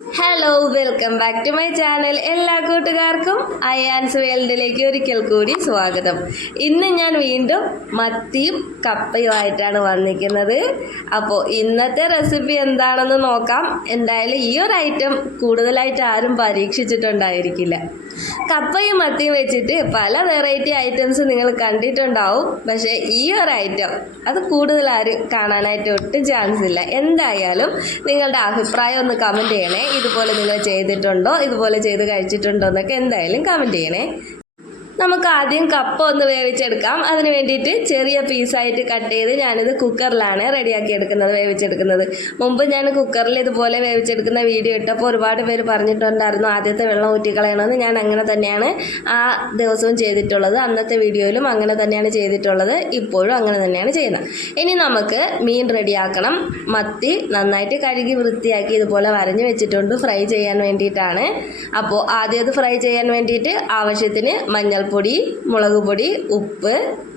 Hello. Hello welcome back to my channel. എല്ലാ കൂട്ടുകാർക്കും അയാൻസ് വേൾഡിലേക്ക് ഒരിക്കൽ കൂടി സ്വാഗതം. ഇന്ന് ഞാൻ വീണ്ടും മത്തിയും കപ്പയുമായിട്ടാണ് വന്നിരിക്കുന്നത്. അപ്പോൾ ഇന്നത്തെ റെസിപ്പി എന്താണെന്ന് നോക്കാം. എന്തായാലും ഈ ഒരു ഐറ്റം കൂടുതലായിട്ട് ആരും പരീക്ഷിച്ചിട്ടുണ്ടായിരിക്കില്ല. കപ്പയും മത്തിയും വെച്ചിട്ട് പല വെറൈറ്റി ഐറ്റംസ് നിങ്ങൾ കണ്ടിട്ടുണ്ടാവും. പക്ഷേ ഈ ഒരു ഐറ്റം അത് കൂടുതൽ ആരും കാണാനായിട്ട് ഒട്ടും ചാൻസ് ഇല്ല. എന്തായാലും നിങ്ങളുടെ അഭിപ്രായം ഒന്ന് കമന്റ് ചെയ്യണേ. ഇതുപോലെ നിങ്ങൾ ചെയ്തിട്ടുണ്ടോ? ഇതുപോലെ ചെയ്ത് കഴിച്ചിട്ടുണ്ടോ എന്നൊക്കെ എന്തായാലും കമന്റ് ചെയ്യണേ. നമുക്ക് ആദ്യം കപ്പ ഒന്ന് വേവിച്ചെടുക്കാം. അതിന് വേണ്ടിയിട്ട് ചെറിയ പീസായിട്ട് കട്ട് ചെയ്ത് ഞാനിത് കുക്കറിലാണ് റെഡിയാക്കി എടുക്കുന്നത് വേവിച്ചെടുക്കുന്നത്. മുമ്പ് ഞാൻ കുക്കറിൽ ഇതുപോലെ വേവിച്ചെടുക്കുന്ന വീഡിയോ ഇട്ടപ്പോൾ ഒരുപാട് പേര് പറഞ്ഞിട്ടുണ്ടായിരുന്നു ആദ്യത്തെ വെള്ളം ഊറ്റിക്കളയണമെന്ന് ഞാൻ അങ്ങനെ തന്നെയാണ് ആ ദിവസവും ചെയ്തിട്ടുള്ളത്. അന്നത്തെ വീഡിയോയിലും അങ്ങനെ തന്നെയാണ് ചെയ്തിട്ടുള്ളത്. ഇപ്പോഴും അങ്ങനെ തന്നെയാണ് ചെയ്യുന്നത്. ഇനി നമുക്ക് മീൻ റെഡിയാക്കണം മത്തി നന്നായിട്ട് കഴുകി വൃത്തിയാക്കി ഇതുപോലെ വരഞ്ഞ് വെച്ചിട്ടുണ്ട് ഫ്രൈ ചെയ്യാൻ വേണ്ടിയിട്ടാണ്. അപ്പോൾ ആദ്യം അത് ഫ്രൈ ചെയ്യാൻ വേണ്ടിയിട്ട് ആവശ്യത്തിന് മഞ്ഞൾപ്പൊടി മുളക് പൊടി ഉപ്പ്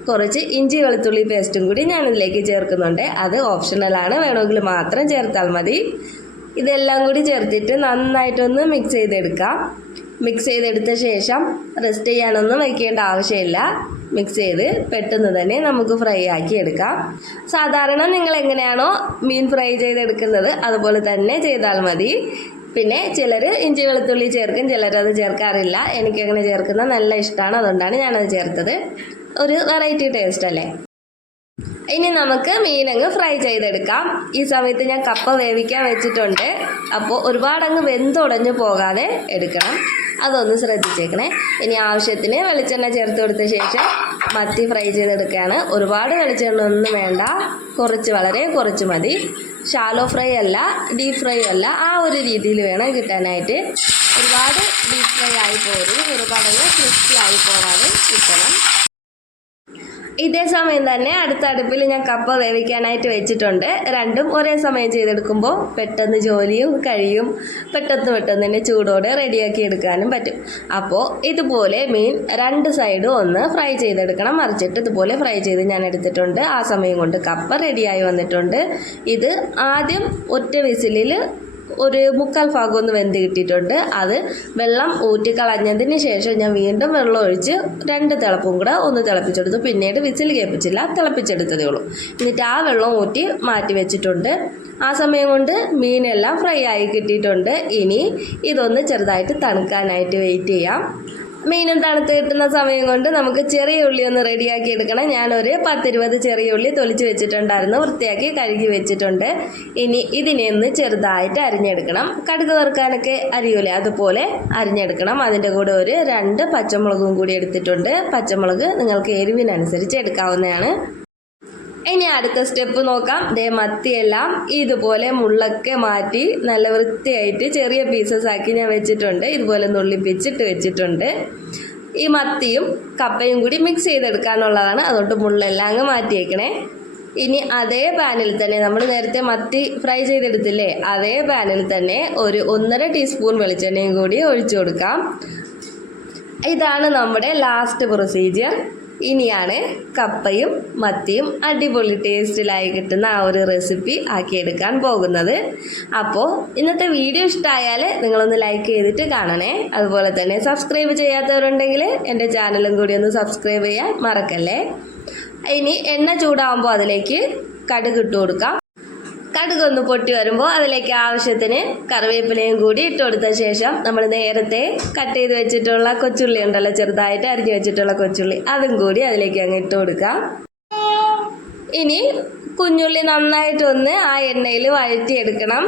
കുറച്ച് ഇഞ്ചി വെളുത്തുള്ളി പേസ്റ്റും കൂടി ഞാൻ ഇതിലേക്ക് ചേർക്കുന്നുണ്ട്. അത് ഓപ്ഷണലാണ് വേണമെങ്കിൽ മാത്രം ചേർത്താൽ മതി. ഇതെല്ലാം കൂടി ചേർത്തിട്ട് നന്നായിട്ടൊന്ന് മിക്സ് ചെയ്തെടുക്കാം. മിക്സ് ചെയ്തെടുത്ത ശേഷം റെസ്റ്റ് ചെയ്യാനൊന്നും വയ്ക്കേണ്ട ആവശ്യമില്ല. മിക്സ് ചെയ്ത് പെട്ടെന്ന് തന്നെ നമുക്ക് ഫ്രൈ ആക്കി എടുക്കാം. സാധാരണ നിങ്ങൾ എങ്ങനെയാണോ മീൻ ഫ്രൈ ചെയ്തെടുക്കുന്നത് അതുപോലെ തന്നെ ചെയ്താൽ മതി. പിന്നെ ചിലർ ഇഞ്ചി വെളുത്തുള്ളി ചേർക്കും ചിലർ അത് ചേർക്കാറില്ല. എനിക്കങ്ങനെ ചേർക്കുന്നത് നല്ല ഇഷ്ടമാണ് അതുകൊണ്ടാണ് ഞാനത് ചേർത്തത്. ഒരു വെറൈറ്റി ടേസ്റ്റ് അല്ലേ? ഇനി നമുക്ക് മീനങ്ങ് ഫ്രൈ ചെയ്തെടുക്കാം. ഈ സമയത്ത് ഞാൻ കപ്പ വേവിക്കാൻ വെച്ചിട്ടുണ്ട്. അപ്പോൾ ഒരുപാടങ്ങ് വെന്തുടഞ്ഞു പോകാതെ എടുക്കണം. അതൊന്ന് ശ്രദ്ധിച്ചേക്കണേ. ഇനി ആവശ്യത്തിന് വെളിച്ചെണ്ണ ചേർത്ത് കൊടുത്ത ശേഷം മത്തി ഫ്രൈ ചെയ്തെടുക്കുകയാണ് ഒരുപാട് വെളിച്ചെണ്ണ ഒന്നും വേണ്ട. കുറച്ച് വളരെ കുറച്ച് മതി. ഷാലോ ഫ്രൈ അല്ല ഡീപ് ഫ്രൈ അല്ല ആ ഒരു രീതിയിൽ വേണം കിട്ടാനായിട്ട്. ഒരുപാട് ഡീപ് ഫ്രൈ ആയി പോരും ഒരുപാട് ക്രിസ്പി ആയി പോകാതെ കിട്ടണം. ഇതേ സമയം തന്നെ അടുത്ത അടുപ്പിൽ ഞാൻ കപ്പ വേവിക്കാനായിട്ട് വെച്ചിട്ടുണ്ട്. രണ്ടും ഒരേ സമയം ചെയ്തെടുക്കുമ്പോൾ പെട്ടെന്ന് ജോലിയും കഴിയും. പെട്ടെന്ന് പെട്ടെന്ന് തന്നെ ചൂടോടെ റെഡിയാക്കി എടുക്കാനും പറ്റും. അപ്പോൾ ഇതുപോലെ മീൻ രണ്ട് സൈഡും ഒന്ന് ഫ്രൈ ചെയ്തെടുക്കണം. മറിച്ചിട്ട് ഇതുപോലെ ഫ്രൈ ചെയ്ത് ഞാൻ എടുത്തിട്ടുണ്ട്. ആ സമയം കൊണ്ട് കപ്പ റെഡിയായി വന്നിട്ടുണ്ട്. ഇത് ആദ്യം ഒറ്റ വിസിലിൽ ഒരു മുക്കാൽ ഭാഗം ഒന്ന് വെന്ത് കിട്ടിയിട്ടുണ്ട്. അത് വെള്ളം ഊറ്റിക്കളഞ്ഞതിന് ശേഷം ഞാൻ വീണ്ടും വെള്ളം ഒഴിച്ച് രണ്ട് തിളപ്പും കൂടെ ഒന്ന് തിളപ്പിച്ചെടുത്തു. പിന്നീട് വിസിൽ കേൾപ്പിച്ചില്ല തിളപ്പിച്ചെടുത്തതേ ഉള്ളൂ. എന്നിട്ട് ആ വെള്ളം ഊറ്റി മാറ്റി വെച്ചിട്ടുണ്ട്. ആ സമയം കൊണ്ട് മീനെല്ലാം ഫ്രൈ ആയി കിട്ടിയിട്ടുണ്ട്. ഇനി ഇതൊന്ന് ചെറുതായിട്ട് തണുക്കാനായിട്ട് വെയിറ്റ് ചെയ്യാം. മീനും തണുത്ത് കിട്ടുന്ന സമയം കൊണ്ട് നമുക്ക് ചെറിയ ഉള്ളി ഒന്ന് റെഡിയാക്കി എടുക്കണം. ഞാനൊരു പത്തിരുപത് ചെറിയ ഉള്ളി തൊലിച്ച് വെച്ചിട്ടുണ്ടായിരുന്നു. വൃത്തിയാക്കി കഴുകി വെച്ചിട്ടുണ്ട്. ഇനി ഇതിനെ ഒന്ന് ചെറുതായിട്ട് അരിഞ്ഞെടുക്കണം. കടുക് വറുക്കാനൊക്കെ അരിയൂലേ? അതുപോലെ അരിഞ്ഞെടുക്കണം. അതിന്റെ കൂടെ ഒരു രണ്ട് പച്ചമുളകും കൂടി എടുത്തിട്ടുണ്ട്. പച്ചമുളക് നിങ്ങൾക്ക് എരിവിനനുസരിച്ച് എടുക്കാവുന്നതാണ്. ഇനി അടുത്ത സ്റ്റെപ്പ് നോക്കാം. ദേ മത്തിയെല്ലാം ഇതുപോലെ മുള്ളൊക്കെ മാറ്റി നല്ല വൃത്തിയായിട്ട് ചെറിയ പീസസ് ആക്കി ഞാൻ വെച്ചിട്ടുണ്ട്. ഇതുപോലെ നുള്ളിപ്പിച്ചിട്ട് വെച്ചിട്ടുണ്ട്. ഈ മത്തിയും കപ്പയും കൂടി മിക്സ് ചെയ്തെടുക്കാന്നുള്ളതാണ് അതുകൊണ്ട് മുള്ളെല്ലാം അങ്ങ് മാറ്റിയേക്കണേ. ഇനി അതേ പാനിൽ തന്നെ നമ്മൾ നേരത്തെ മത്തി ഫ്രൈ ചെയ്തെടുത്തില്ലേ? അതേ പാനിൽ തന്നെ ഒരു ഒന്നര ടീസ്പൂൺ വെളിച്ചെണ്ണയും കൂടി ഒഴിച്ചു കൊടുക്കാം. ഇതാണ് നമ്മുടെ ലാസ്റ്റ് പ്രൊസീജിയർ ഇനിയാണ് കപ്പയും മത്തിയും അടിപൊളി ടേസ്റ്റിലായി കിട്ടുന്ന ആ ഒരു റെസിപ്പി ആക്കിയെടുക്കാൻ പോകുന്നത്. അപ്പോൾ ഇന്നത്തെ വീഡിയോ ഇഷ്ടമായാൽ നിങ്ങളൊന്ന് ലൈക്ക് ചെയ്തിട്ട് കാണണേ. അതുപോലെ തന്നെ സബ്സ്ക്രൈബ് ചെയ്യാത്തവരുണ്ടെങ്കിൽ എന്റെ ചാനലും കൂടി ഒന്ന് സബ്സ്ക്രൈബ് ചെയ്യാൻ മറക്കല്ലേ. ഇനി എണ്ണ ചൂടാകുമ്പോൾ അതിലേക്ക് കടുക് ഇട്ട് കൊടുക്കാം. കടുക് ഒന്ന് പൊട്ടി വരുമ്പോൾ അതിലേക്ക് ആവശ്യത്തിന് കറിവേപ്പിലയും കൂടി ഇട്ട് കൊടുത്ത ശേഷം നമ്മൾ നേരത്തെ കട്ട് ചെയ്ത് വെച്ചിട്ടുള്ള കൊച്ചുള്ളി ഉണ്ടല്ലോ ചെറുതായിട്ട് അരിഞ്ഞു വെച്ചിട്ടുള്ള കൊച്ചുള്ളി. അതും കൂടി അതിലേക്ക് അങ്ങ് ഇട്ട് കൊടുക്കാം. ഇനി കുഞ്ഞുള്ളി നന്നായിട്ട് ഒന്ന് ആ എണ്ണയിൽ വഴറ്റിയെടുക്കണം.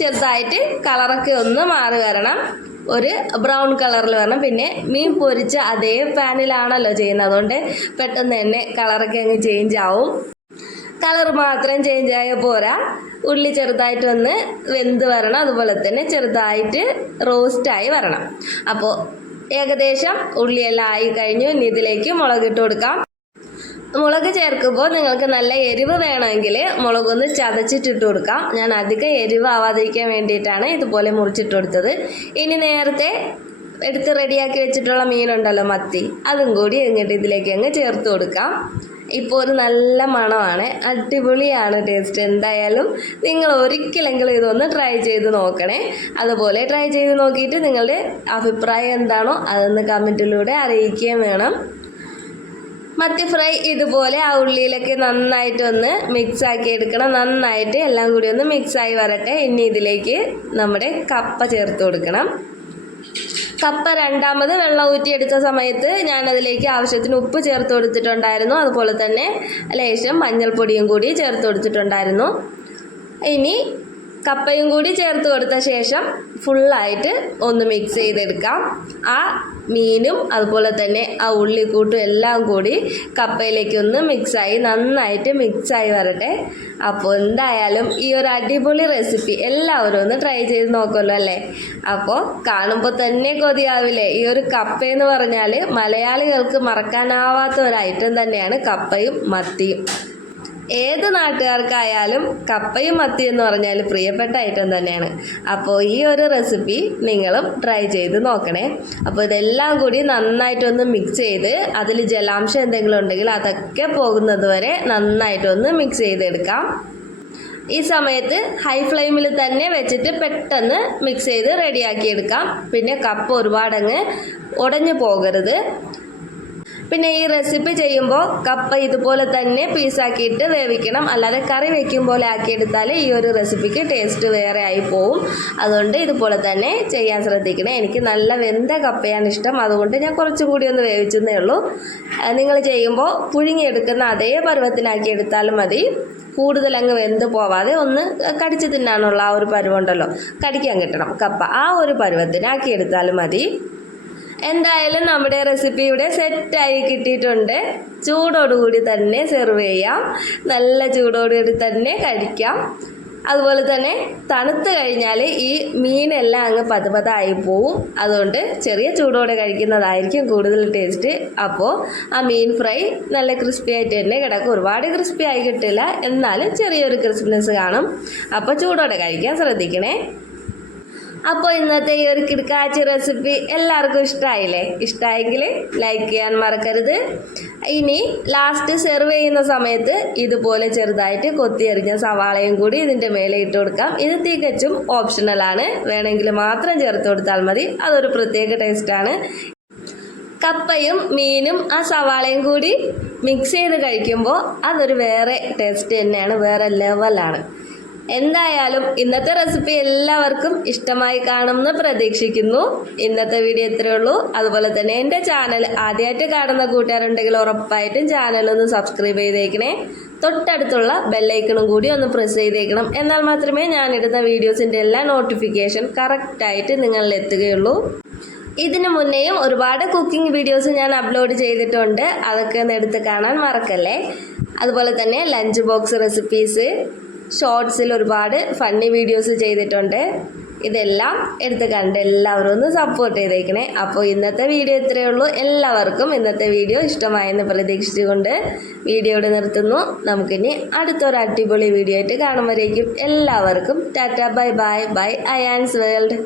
ചെറുതായിട്ട് കളറൊക്കെ ഒന്ന് മാറി വരണം. ഒരു ബ്രൗൺ കളറിൽ വരണം. പിന്നെ മീൻ പൊരിച്ച അതേ പാനിലാണല്ലോ ചെയ്യുന്നത്. അതുകൊണ്ട് പെട്ടെന്ന് തന്നെ കളറൊക്കെ അങ്ങ് ചേഞ്ച് ആവും. കളർ മാത്രം ചേഞ്ച് ആയ പോരാ. ഉള്ളി ചെറുതായിട്ട് ഒന്ന് വെന്ത് വരണം. അതുപോലെ തന്നെ ചെറുതായിട്ട് റോസ്റ്റായി വരണം. അപ്പോൾ ഏകദേശം ഉള്ളിയെല്ലാം ആയി കഴിഞ്ഞു. ഇനി ഇതിലേക്ക് മുളക് ഇട്ട് കൊടുക്കാം. മുളക് ചേർക്കുമ്പോൾ നിങ്ങൾക്ക് നല്ല എരിവ് വേണമെങ്കിൽ മുളകൊന്ന് ചതച്ചിട്ടിട്ട് കൊടുക്കാം. ഞാൻ അധികം എരിവ് ആവാതിരിക്കാൻ വേണ്ടിയിട്ടാണ് ഇതുപോലെ മുറിച്ചിട്ട് കൊടുത്തത്. ഇനി നേരത്തെ എടുത്ത് റെഡിയാക്കി വെച്ചിട്ടുള്ള മീനുണ്ടല്ലോ മത്തി. അതും കൂടി ഇങ്ങോട്ട് ഇതിലേക്ക് അങ്ങ് ചേർത്ത് കൊടുക്കാം. ഇപ്പോൾ ഒരു നല്ല മണമാണ്. അടിപൊളിയാണ് ടേസ്റ്റ് എന്തായാലും നിങ്ങൾ ഒരിക്കലെങ്കിലും ഇതൊന്ന് ട്രൈ ചെയ്ത് നോക്കണേ. അതുപോലെ ട്രൈ ചെയ്ത് നോക്കിയിട്ട് നിങ്ങളുടെ അഭിപ്രായം എന്താണോ അതൊന്ന് കമന്റിലൂടെ അറിയിക്കുകയും വേണം. മത്തി ഫ്രൈ ഇതുപോലെ ആ ഉള്ളിയിലൊക്കെ നന്നായിട്ടൊന്ന് മിക്സ് ആക്കി എടുക്കണം. നന്നായിട്ട് എല്ലാം കൂടി ഒന്ന് മിക്സ് ആയി വരട്ടെ. ഇനി ഇതിലേക്ക് നമ്മുടെ കപ്പ ചേർത്ത് കൊടുക്കണം. കപ്പ രണ്ടാമത് വെള്ളം ഊറ്റിയെടുത്ത സമയത്ത് ഞാൻ അതിലേക്ക് ആവശ്യത്തിന് ഉപ്പ് ചേർത്ത് കൊടുത്തിട്ടുണ്ടായിരുന്നു. അതുപോലെ തന്നെ ലേശം മഞ്ഞൾപ്പൊടിയും കൂടി ചേർത്ത് കൊടുത്തിട്ടുണ്ടായിരുന്നു. ഇനി കപ്പയും കൂടി ചേർത്ത് കൊടുത്ത ശേഷം ഫുള്ളായിട്ട് ഒന്ന് മിക്സ് ചെയ്തെടുക്കാം. ആ മീനും അതുപോലെ തന്നെ ആ ഉള്ളിക്കൂട്ടും എല്ലാം കൂടി കപ്പയിലേക്ക് ഒന്ന് മിക്സായി നന്നായിട്ട് മിക്സായി വരട്ടെ. അപ്പോൾ എന്തായാലും ഈ ഒരു അടിപൊളി റെസിപ്പി എല്ലാവരും ഒന്ന് ട്രൈ ചെയ്ത് നോക്കുമല്ലോ അല്ലേ? അപ്പോൾ കാണുമ്പോൾ തന്നെ കൊതിയാവില്ലേ? ഈ ഒരു കപ്പയെന്ന് പറഞ്ഞാൽ മലയാളികൾക്ക് മറക്കാനാവാത്ത ഒരു ഐറ്റം തന്നെയാണ് കപ്പയും മത്തിയും. ഏത് നാട്ടുകാർക്കായാലും കപ്പയും മത്തി എന്ന് പറഞ്ഞാൽ പ്രിയപ്പെട്ട ഐറ്റം തന്നെയാണ്. അപ്പോൾ ഈ ഒരു റെസിപ്പി നിങ്ങളും ട്രൈ ചെയ്ത് നോക്കണേ. അപ്പോൾ ഇതെല്ലാം കൂടി നന്നായിട്ടൊന്ന് മിക്സ് ചെയ്ത് അതിൽ ജലാംശം എന്തെങ്കിലും ഉണ്ടെങ്കിൽ അതൊക്കെ പോകുന്നത് വരെ നന്നായിട്ടൊന്ന് മിക്സ് ചെയ്തെടുക്കാം. ഈ സമയത്ത് ഹൈ ഫ്ലെയിമിൽ തന്നെ വെച്ചിട്ട് പെട്ടെന്ന് മിക്സ് ചെയ്ത് റെഡിയാക്കിയെടുക്കാം പിന്നെ കപ്പ് ഒരുപാടങ്ങ് ഉടഞ്ഞു പോകരുത്. പിന്നെ ഈ റെസിപ്പി ചെയ്യുമ്പോൾ കപ്പ ഇതുപോലെ തന്നെ പീസാക്കിയിട്ട് വേവിക്കണം. അല്ലാതെ കറി വെക്കും പോലെ ആക്കിയെടുത്താൽ ഈ ഒരു റെസിപ്പിക്ക് ടേസ്റ്റ് വേറെ ആയി പോവും. അതുകൊണ്ട് ഇതുപോലെ തന്നെ ചെയ്യാൻ ശ്രദ്ധിക്കണേ. എനിക്ക് നല്ല വെന്ത കപ്പയാണ് ഇഷ്ടം. അതുകൊണ്ട് ഞാൻ കുറച്ചും കൂടി ഒന്ന് വേവിച്ചെന്നേ ഉള്ളൂ. നിങ്ങൾ ചെയ്യുമ്പോൾ പുഴുങ്ങിയെടുക്കുന്ന അതേ പരുവത്തിനാക്കി എടുത്താലും മതി. കൂടുതൽ അങ്ങ് വെന്ത് പോവാതെ ഒന്ന് കടിച്ച് തിന്നാനുള്ള ആ ഒരു പരുവുണ്ടല്ലോ. കടിക്കാൻ കിട്ടണം. കപ്പ ആ ഒരു പരുവത്തിനാക്കി എടുത്താലും മതി. എന്തായാലും നമ്മുടെ റെസിപ്പി ഇവിടെ സെറ്റായി കിട്ടിയിട്ടുണ്ട്. ചൂടോടുകൂടി തന്നെ സെർവ് ചെയ്യാം. നല്ല ചൂടോടുകൂടി തന്നെ കഴിക്കാം. അതുപോലെ തന്നെ തണുത്ത് കഴിഞ്ഞാൽ ഈ മീനെല്ലാം അങ്ങ് പതുപതായി പോവും. അതുകൊണ്ട് ചെറിയ ചൂടോടെ കഴിക്കുന്നതായിരിക്കും കൂടുതൽ ടേസ്റ്റ് അപ്പോൾ ആ മീൻ ഫ്രൈ നല്ല ക്രിസ്പി ആയിട്ട് തന്നെ കിടക്കും. ഒരുപാട് ക്രിസ്പി ആയി കിട്ടില്ല. എന്നാലും ചെറിയൊരു ക്രിസ്പിനെസ് കാണും. അപ്പോൾ ചൂടോടെ കഴിക്കാൻ ശ്രദ്ധിക്കണേ. അപ്പോൾ ഇന്നത്തെ ഈ ഒരു കിടക്കാച്ചി റെസിപ്പി എല്ലാവർക്കും ഇഷ്ടമായില്ലേ ഇഷ്ടമായെങ്കിൽ ലൈക്ക് ചെയ്യാൻ മറക്കരുത്. ഇനി ലാസ്റ്റ് സെർവ് ചെയ്യുന്ന സമയത്ത് ഇതുപോലെ ചെറുതായിട്ട് കൊത്തിയെറിഞ്ഞ സവാളയും കൂടി ഇതിന്റെ മേലെ ഇട്ട് കൊടുക്കാം. ഇത് തികച്ചും ഓപ്ഷണലാണ് വേണമെങ്കിൽ മാത്രം ചേർത്ത് കൊടുത്താൽ മതി. അതൊരു പ്രത്യേക ടേസ്റ്റാണ് കപ്പയും മീനും ആ സവാളയും കൂടി മിക്സ് ചെയ്ത് കഴിക്കുമ്പോൾ അതൊരു വേറെ ടേസ്റ്റ് തന്നെയാണ്. വേറെ ലെവലാണ് എന്തായാലും ഇന്നത്തെ റെസിപ്പി എല്ലാവർക്കും ഇഷ്ടമായി കാണുമെന്ന് പ്രതീക്ഷിക്കുന്നു. ഇന്നത്തെ വീഡിയോ ഇത്രയേ ഉള്ളൂ. അതുപോലെ തന്നെ എന്റെ ചാനൽ ആദ്യമായിട്ട് കാണുന്ന കൂട്ടുകാരുണ്ടെങ്കിൽ ഉറപ്പായിട്ടും ചാനൽ ഒന്ന് സബ്സ്ക്രൈബ് ചെയ്തേക്കണേ. തൊട്ടടുത്തുള്ള ബെല്ലൈക്കണും കൂടി ഒന്ന് പ്രസ് ചെയ്തേക്കണം. എന്നാൽ മാത്രമേ ഞാനിടുന്ന വീഡിയോസിന്റെ എല്ലാ നോട്ടിഫിക്കേഷൻ കറക്റ്റായിട്ട് നിങ്ങളിൽ എത്തുകയുള്ളൂ. ഇതിനു മുന്നേയും ഒരുപാട് കുക്കിംഗ് വീഡിയോസ് ഞാൻ അപ്ലോഡ് ചെയ്തിട്ടുണ്ട്. അതൊക്കെ ഒന്ന് എടുത്ത് കാണാൻ മറക്കല്ലേ? അതുപോലെ തന്നെ ലഞ്ച് ബോക്സ് റെസിപ്പീസ് ഷോർട്സിൽ ഒരുപാട് ഫണ്ണി വീഡിയോസ് ചെയ്തിട്ടുണ്ട്. ഇതെല്ലാം എടുത്ത് കണ്ട് എല്ലാവരും ഒന്ന് സപ്പോർട്ട് ചെയ്തേക്കണേ. അപ്പോൾ ഇന്നത്തെ വീഡിയോ ഇത്രയേ ഉള്ളൂ. എല്ലാവർക്കും ഇന്നത്തെ വീഡിയോ ഇഷ്ടമായെന്ന് പ്രതീക്ഷിച്ചുകൊണ്ട് വീഡിയോ ഇവിടെ നിർത്തുന്നു. നമുക്കിനി അടുത്തൊരു അടിപൊളി വീഡിയോ ആയിട്ട് കാണുമ്പോഴേക്കും എല്ലാവർക്കും tata bye bye bye Ayaan's world.